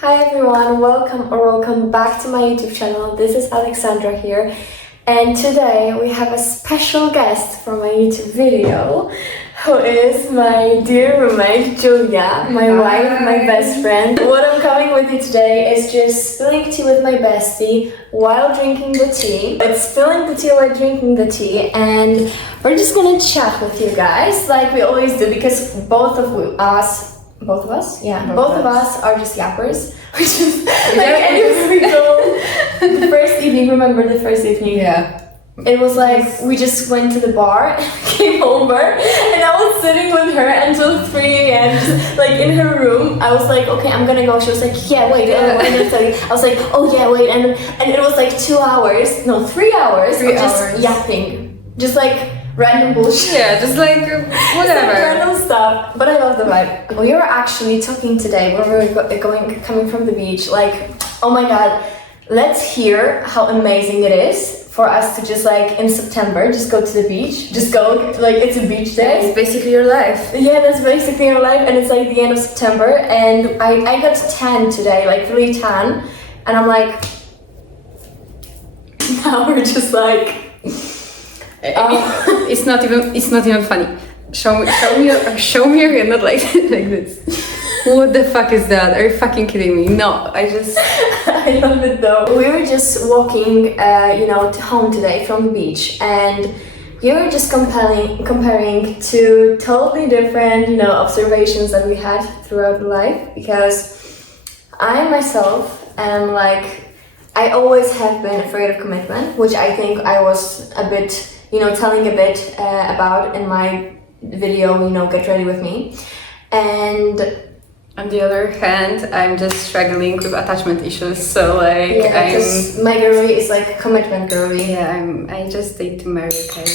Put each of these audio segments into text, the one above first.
Hi everyone, welcome back to my YouTube channel. This is Aleksandra here, and today we have a special guest for my YouTube video, who is my dear roommate Julia, my wife, my best friend. What I'm coming with you today is just spilling tea with my bestie while drinking the tea. It's spilling the tea while drinking the tea, and we're just gonna chat with you guys like we always do, because both of us are just yappers, which is like anywhere we go. The first evening, remember the first evening? Yeah. It was like we just went to the bar, came over, and I was sitting with her until 3 a.m. just like in her room. I was like, okay, I'm gonna go. She was like, yeah, wait. I was like, oh yeah, wait, and it was like 2 hours, no, 3 hours, just yapping, just like random bullshit. Yeah, just like whatever. Just random stuff. But I love the vibe. We were actually talking today when we were coming from the beach. Like, oh my god, let's hear how amazing it is for us to just like in September just go to the beach. Just go, like it's a beach day. It's basically your life. Yeah, that's basically your life, and it's like the end of September, and I got tan today, like really tan, and I'm like, now we're just like. I mean, it's not even funny. Show me your hand, not like this. What the fuck is that? Are you fucking kidding me? No, I love it though. We were just walking, to home today from the beach, and you were just comparing two totally different, observations that we had throughout life. Because I myself am like, I always have been afraid of commitment, which I think I was a bit, telling a bit about in my video, Get Ready With Me. And on the other hand, I'm just struggling with attachment issues, so like my girly is like a commitment girly. Yeah, I just date to marry, okay?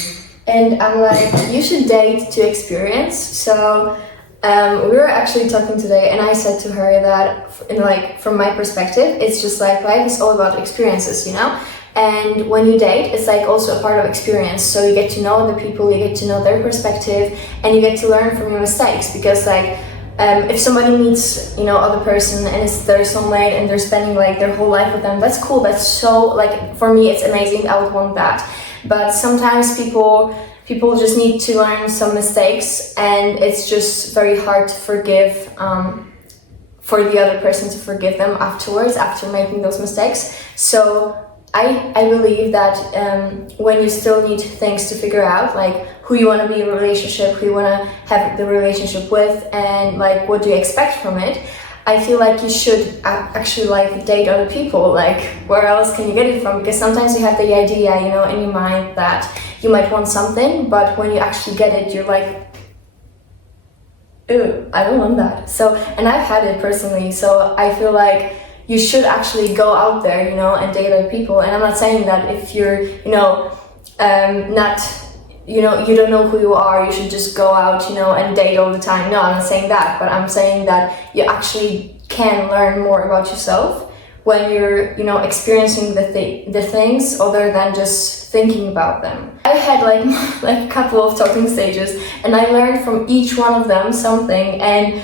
And I'm like, you should date to experience. So we were actually talking today, and I said to her that from my perspective, it's just like life is all about experiences, And when you date, it's like also a part of experience. So you get to know the people, you get to know their perspective, and you get to learn from your mistakes. Because if somebody meets, other person and it's their soulmate and they're spending like their whole life with them, that's cool. That's so like, for me, it's amazing. I would want that. But sometimes people just need to learn some mistakes, and it's just very hard to forgive, for the other person to forgive them afterwards, after making those mistakes. So I believe that when you still need things to figure out, like who you want to be in a relationship, who you want to have the relationship with, and like what do you expect from it, I feel like you should actually like date other people. Like, where else can you get it from? Because sometimes you have the idea, in your mind that you might want something, but when you actually get it, you're like, ew, I don't want that. So, and I've had it personally, so I feel like you should actually go out there, and date other people. And I'm not saying that if you're, you don't know who you are, you should just go out, and date all the time. No, I'm not saying that, but I'm saying that you actually can learn more about yourself when you're, experiencing the things other than just thinking about them. I had like a couple of talking stages, and I learned from each one of them something, and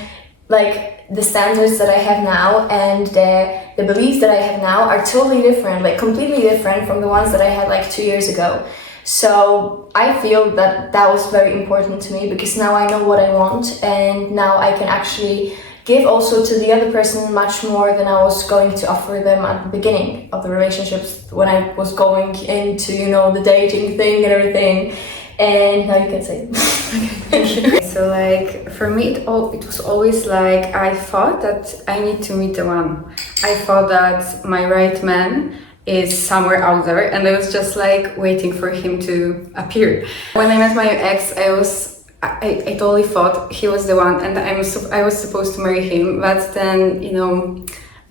like the standards that I have now and the beliefs that I have now are totally different, like completely different from the ones that I had like 2 years ago. So I feel that was very important to me, because now I know what I want, and now I can actually give also to the other person much more than I was going to offer them at the beginning of the relationships, when I was going into, the dating thing and everything. And now you can say it. So like for me, it was always like I thought that I need to meet the one. I thought that my right man is somewhere out there, and I was just like waiting for him to appear. When I met my ex, I totally thought he was the one, and I was supposed to marry him. But then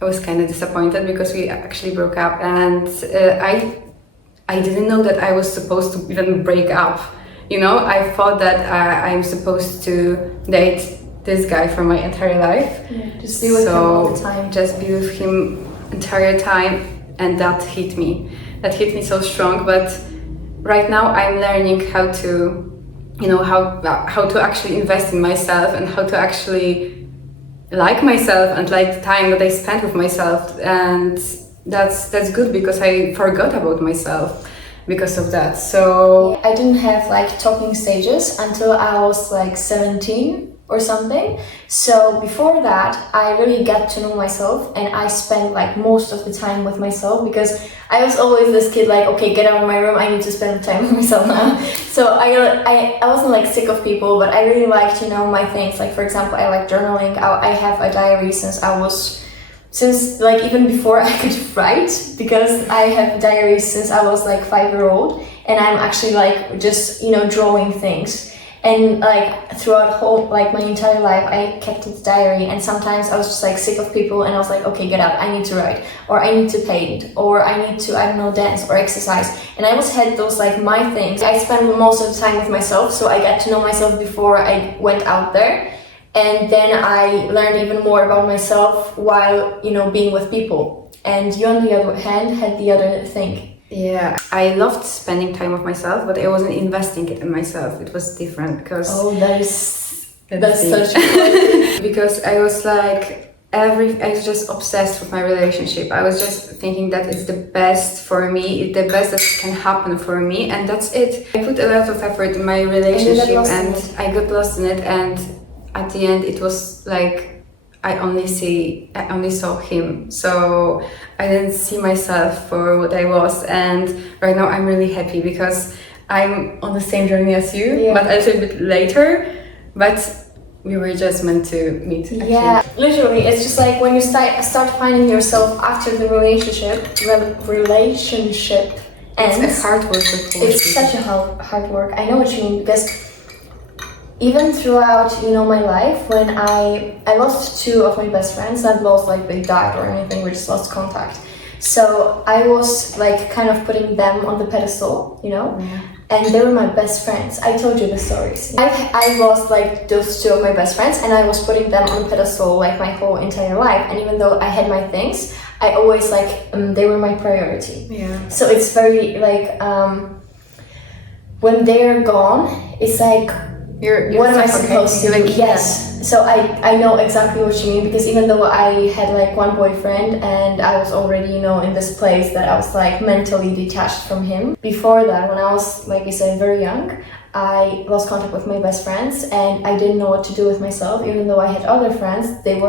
I was kind of disappointed because we actually broke up, and I didn't know that I was supposed to even break up. I thought that I'm supposed to date this guy for my entire life. Yeah, just be with him all the time. Just be with him entire time, and that hit me. That hit me so strong. But right now I'm learning how to, how to actually invest in myself, and how to actually like myself and like the time that I spent with myself, and that's good because I forgot about myself because of that. So I didn't have like talking stages until I was like 17 or something. So before that, I really got to know myself, and I spent like most of the time with myself, because I was always this kid like, okay, get out of my room, I need to spend time with myself now. So I wasn't like sick of people, but I really liked, you know, my things. Like for example, I like journaling. I have a diary since like even before I could write, because I have diaries since I was like 5-year-old, and I'm actually like just, you know, drawing things. And like throughout whole like my entire life, I kept this diary, and sometimes I was just like sick of people, and I was like, okay, get up, I need to write, or I need to paint, or I need to, I don't know, dance or exercise. And I always had those like my things. I spent most of the time with myself, so I got to know myself before I went out there. And then I learned even more about myself while, you know, being with people. And you, on the other hand, had the other thing. yeah, I loved spending time with myself, but I wasn't investing it in myself. It was different because That's such a because I was like I was just obsessed with my relationship. I was just thinking that it's the best for me, it's the best that can happen for me, and that's it. I put a lot of effort in my relationship, and I got lost in it, and at the end it was like I only saw him, so I didn't see myself for what I was. And right now I'm really happy because I'm on the same journey as you, but a little bit later. But we were just meant to meet. Actually. Yeah, literally, it's just like when you start finding yourself after the relationship ends. It's a hard work. It's such a hard work. I know what you mean, because even throughout, you know, my life, when I lost 2 of my best friends, not lost like they died or anything, we just lost contact. So I was like kind of putting them on the pedestal, you know, and they were my best friends. I told you the stories. I lost like those 2 of my best friends, and I was putting them on pedestal like my whole entire life. And even though I had my things, I always like they were my priority. Yeah. So it's very like when they're gone, it's like, what am I supposed to do? Yes. So I know exactly what you mean, because even though I had like one boyfriend and I was already, you know, in this place that I was like mentally detached from him. Before that, when I was, like you said, very young, I lost contact with my best friends, and I didn't know what to do with myself. Even though I had other friends, they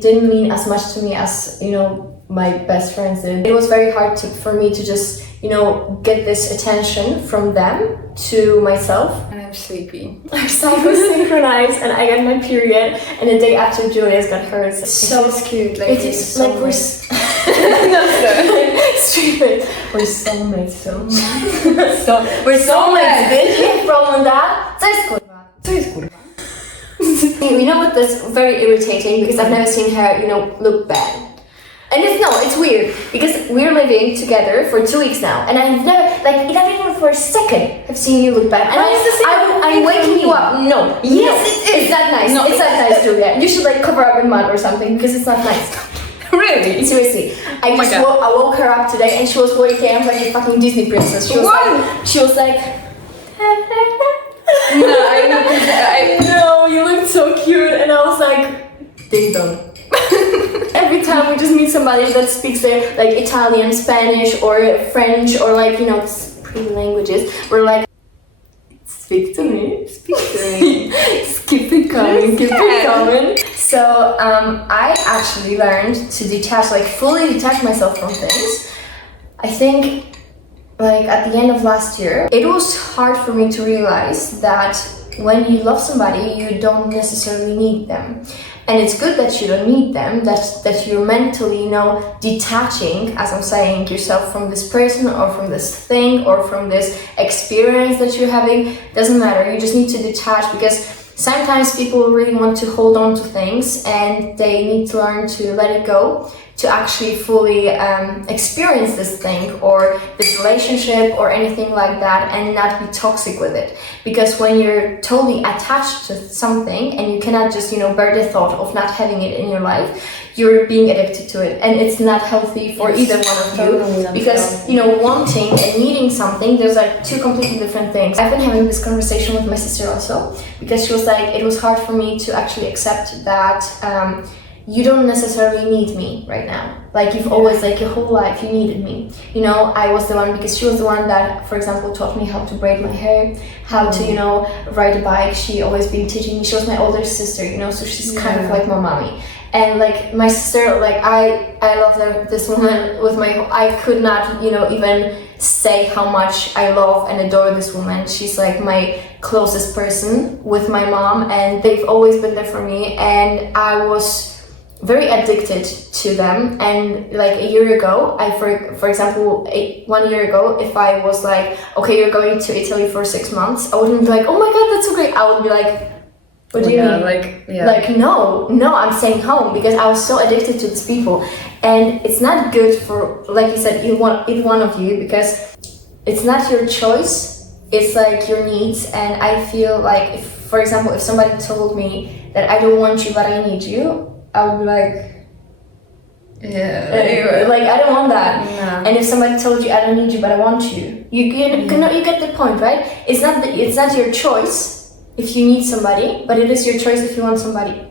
didn't mean as much to me as, you know, my best friends did. It was very hard for me to just, you know, get this attention from them to myself. And I'm sleepy. Our cycle was synchronized, and I got my period, and the day after Julia's got hers. So cute. Like, it is so like we're stupid. We're soulmates, so we're soulmates. Bitch, you have a problem with that? Co jest kurwa? You know what? That's very irritating, because I've never seen her, you know, look bad. And it's weird, because we're living together for 2 weeks now, and I've never, like, not even for a second, have seen you look bad. And I'm waking you up. No. Yes, it is. It's not nice. No, it's not nice, Julia. You should like cover up in mud or something, because it's not nice. Really? Seriously. I woke her up today, and she was waking up like a fucking Disney princess. She was like. No, I know, you looked so cute, and I was like, ding dong. Every time we just meet somebody that speaks like Italian, Spanish, or French, or like, you know, pretty languages, we're like, speak to me. Keep it coming. So I actually learned to fully detach myself from things. I think like at the end of last year, it was hard for me to realize that when you love somebody, you don't necessarily need them. And it's good that you don't need them, that you're mentally, you know, detaching, as I'm saying, yourself from this person or from this thing or from this experience that you're having. Doesn't matter, you just need to detach, because sometimes people really want to hold on to things, and they need to learn to let it go to actually fully experience this thing or this relationship or anything like that, and not be toxic with it. Because when you're totally attached to something and you cannot just, you know, bear the thought of not having it in your life, you're being addicted to it, and it's not healthy for either one of you, because wanting and needing something, there's like two completely different things. I've been having this conversation with my sister also, because she was like, it was hard for me to actually accept that you don't necessarily need me right now. Like, you've always, like, your whole life, you needed me. I was the one, because she was the one that, for example, taught me how to braid my hair, how to, ride a bike. She always been teaching me. She was my older sister, so she's kind of like my mommy. And, like, my sister, like, I love this woman with I could not, even say how much I love and adore this woman. She's, like, my closest person with my mom, and they've always been there for me, and I was very addicted to them. And like a year ago, for example, 1 year ago, if I was like, okay, you're going to Italy for 6 months, I wouldn't be like, oh my god, that's so great. I would be like, what do you mean? Like, no, I'm staying home, because I was so addicted to these people. And it's not good for, like you said, either one of you, because it's not your choice, it's like your needs. And I feel like, for example, if somebody told me that I don't want you but I need you, I would be like, like, I don't want that. No. And if somebody told you, I don't need you, but I want you, you get the point, right? It's not your choice if you need somebody, but it is your choice if you want somebody.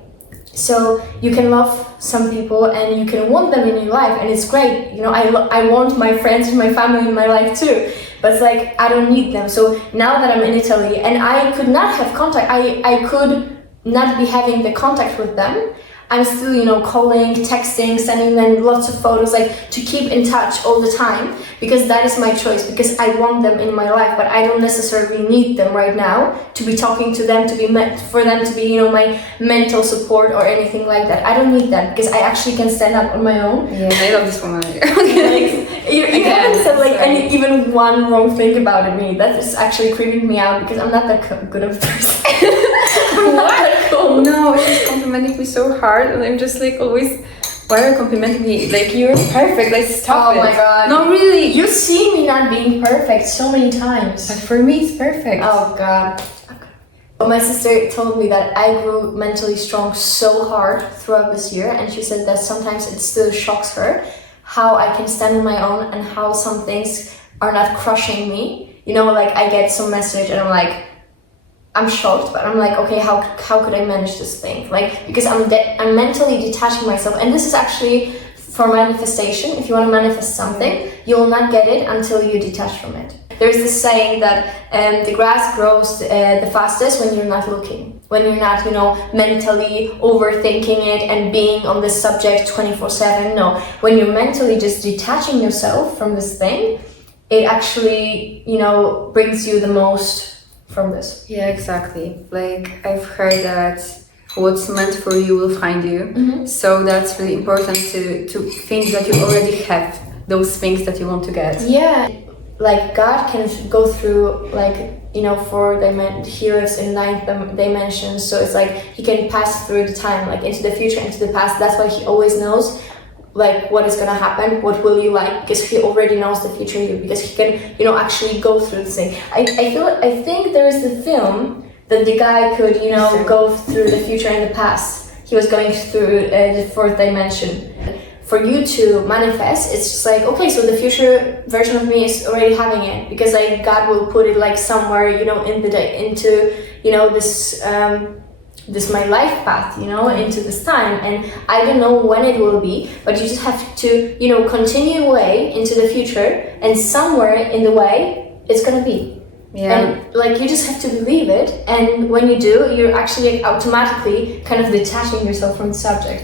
So you can love some people and you can want them in your life, and it's great. I want my friends and my family in my life too, but it's like, I don't need them. So now that I'm in Italy and I could not have contact, I could not be having the contact with them, I'm still, calling, texting, sending them lots of photos, like, to keep in touch all the time, because that is my choice, because I want them in my life, but I don't necessarily need them right now to be talking to them, for them to be, my mental support or anything like that. I don't need that, because I actually can stand up on my own. Yeah, I love this woman. You haven't said, like, even one wrong thing about me. That is actually creeping me out, because I'm not that good of a person. What? Cool. No, she's complimenting me so hard, and I'm just like, always, why are you complimenting me? Like, you're perfect, like, stop it. Oh my god. No, really. You see me not being perfect so many times. But for me, it's perfect. Oh god. But my sister told me that I grew mentally strong so hard throughout this year, and she said that sometimes it still shocks her how I can stand on my own and how some things are not crushing me. Like, I get some message and I'm shocked, but I'm like, okay, how could I manage this thing? Like, because I'm mentally detaching myself, and this is actually for manifestation. If you want to manifest something, you will not get it until you detach from it. There's this saying that the grass grows the fastest when you're not looking, when you're not, mentally overthinking it and being on this subject 24/7. No, when you're mentally just detaching yourself from this thing, it actually, brings you the most from this. Yeah, exactly. Like, I've heard that what's meant for you will find you. Mm-hmm. So that's really important to think that you already have those things that you want to get. Yeah, like, God can go through, like, 4 heroes in 9th dimension. So it's like he can pass through the time, like, into the future, into the past. That's why he always knows, like, what is gonna happen, what will you like, because he already knows the future you, because he can, actually go through this thing. I think there is the film that the guy could, go through the future and the past. He was going through the 4th dimension. For you to manifest, it's just like, okay, so the future version of me is already having it, because like God will put it like somewhere, in the day, into, this my life path, into this time, and I don't know when it will be, but you just have to, continue way into the future, and somewhere in the way it's gonna be. Yeah. And like, you just have to believe it, and when you do, you're actually automatically kind of detaching yourself from the subject.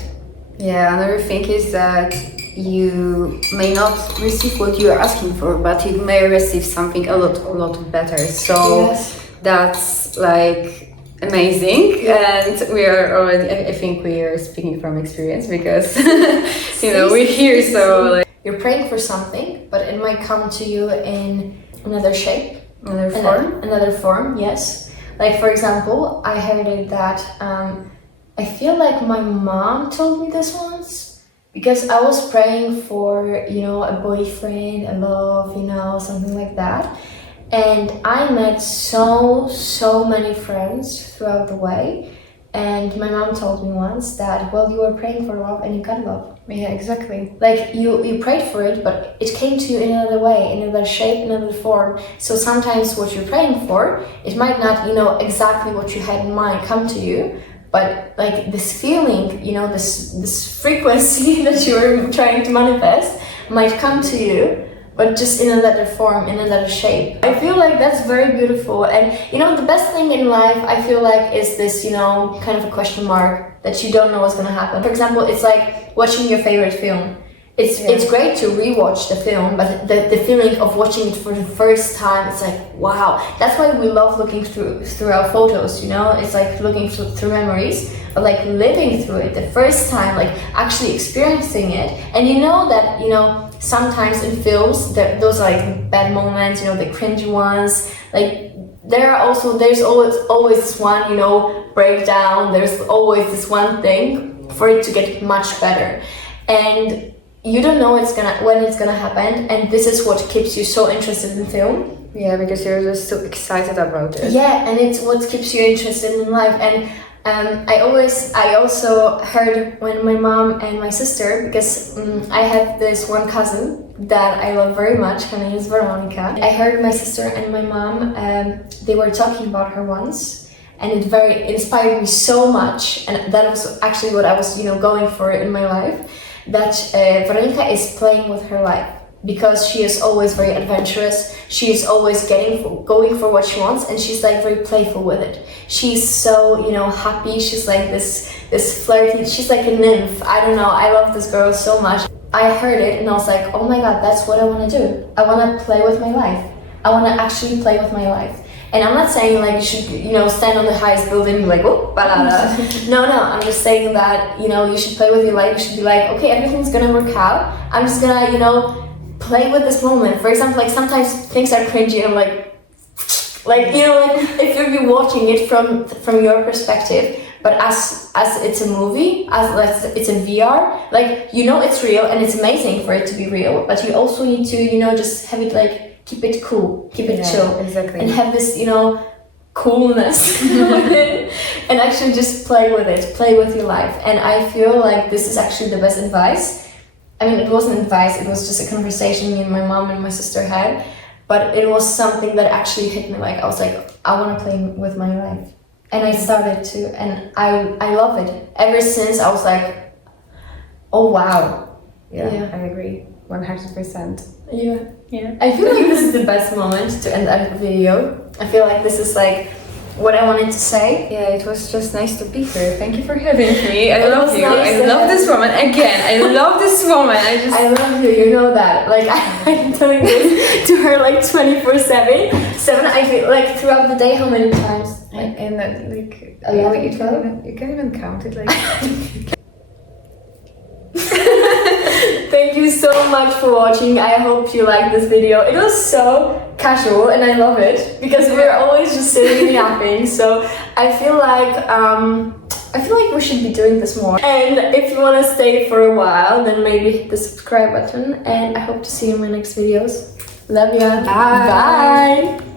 Yeah, another thing is that you may not receive what you are asking for, but you may receive something a lot better. So yes. That's like amazing. Yeah. And we are already, I think we are speaking from experience, because we're here, so like, you're praying for something, but it might come to you in another shape, another form. Yes. Like, for example, I heard it that I feel like my mom told me this once, because I was praying for, a boyfriend, a love, something like that. And I met so many friends throughout the way. And my mom told me once that, well, you were praying for love and you got love. Yeah, exactly. Like you prayed for it, but it came to you in another way, in another shape, in another form. So sometimes what you're praying for, it might not, exactly what you had in mind come to you, but like this feeling, this frequency that you're trying to manifest might come to you, but just in another form, in another shape. I feel like that's very beautiful. And the best thing in life, I feel like, is this, kind of a question mark that you don't know what's gonna happen. For example, it's like watching your favorite film. It's great to rewatch the film, but the feeling of watching it for the first time, it's like, wow. That's why we love looking through our photos, It's like looking through memories, but like living through it the first time, like actually experiencing it. And that, sometimes in films, those are like bad moments, the cringy ones. Like there's always this one, breakdown. There's always this one thing for it to get much better, and you don't know when it's gonna happen. And this is what keeps you so interested in film. Yeah, because you're just so excited about it. Yeah, and it's what keeps you interested in life. And I also heard when my mom and my sister, because I have this one cousin that I love very much, her name is Veronica. I heard my sister and my mom, they were talking about her once, and it very inspired me so much. And that was actually what I was, going for in my life, that Veronica is playing with her life. Because she is always very adventurous, she is always going for what she wants, and she's like very playful with it. She's so, happy. She's like this flirty, she's like a nymph. I don't know, I love this girl so much. I heard it and I was like, oh my god, that's what I want to do. I want to play with my life. I want to actually play with my life. And I'm not saying like you should, stand on the highest building and be like, oh, banana. No, I'm just saying that, you should play with your life. You should be like, okay, everything's gonna work out. I'm just gonna, play with this moment. For example, like sometimes things are cringy and I'm like if you're watching it from your perspective, but as it's a movie, as it's a VR, like it's real and it's amazing for it to be real, but you also need to just have it like keep it cool, keep it chill, exactly, and have this coolness and actually just play with it, play with your life. And I feel like this is actually the best advice. I mean, it wasn't advice, it was just a conversation me and my mom and my sister had, but it was something that actually hit me. Like, I was like, I want to play with my life. And I started to, and I love it. Ever since, I was like, oh wow. Yeah. I agree, 100%. Yeah. I feel like this is the best moment to end our video. I feel like this is like what I wanted to say. Yeah, it was just nice to be here. Thank you for having me. I love you. Nice I love this woman. Again, I love this woman. I love you. You know that. Like I'm telling this to her like 24/7. I feel like throughout the day. How many times? Like, and like 11, 12? You can't even count it. Like. Thank you so much for watching. I hope you liked this video. It was so casual and I love it because we're always just sitting and yapping. So I feel like we should be doing this more. And if you want to stay for a while, then maybe hit the subscribe button. And I hope to see you in my next videos. Love you. Bye. Bye.